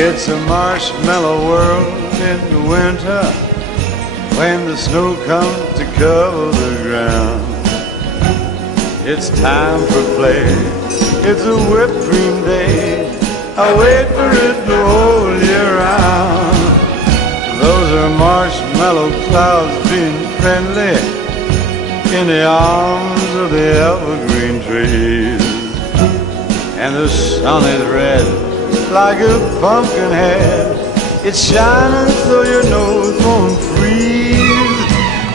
It's a marshmallow world in the winter when the snow comes to cover the ground. It's time for play, it's a whipped cream day. I wait for it the whole year round. Those are marshmallow clouds being friendly in the arms of the evergreen trees. And the sun is red like a pumpkin head. It's shining so your nose won't freeze.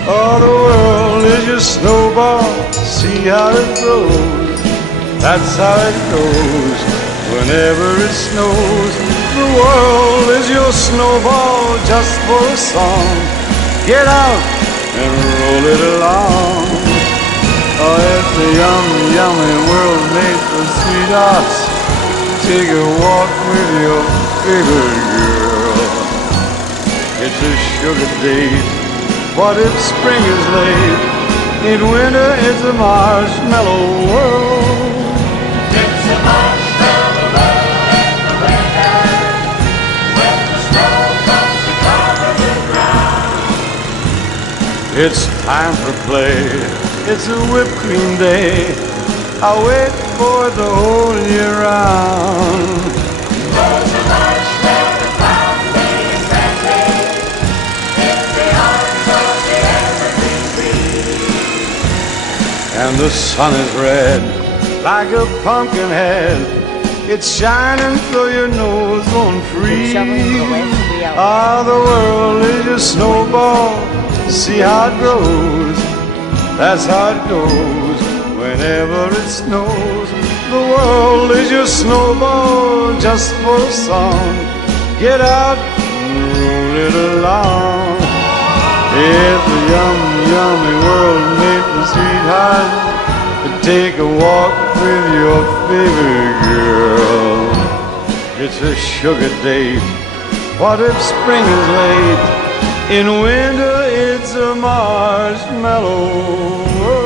Oh, the world is your snowball, see how it grows. That's how it goes whenever it snows. The world is your snowball just for a song. Get out and roll it along. Oh, it's a yummy, yummy world made for sweethearts. Take a walk with your favorite girl. It's a sugar date. What if spring is late? In winter it's a marshmallow world. It's a marshmallow world in the winter when the snow comes to cover the ground. It's time for play. It's a whipped cream day. I wait for the whole year round. Those are marshmallow clouds being friendly in the arms of the evergreen trees. And the sun is red like a pumpkin head. It's shining so your nose won't freeze. Ah, the world is your snowball, see how it grows. That's how it goes whenever it snows. The world is your snowball just for a song. Get out and roll it along. It's a yummy, yummy world made for sweethearts. Take a walk with your favorite girl. It's a sugar date. What if spring is late? In winter it's a marshmallow world.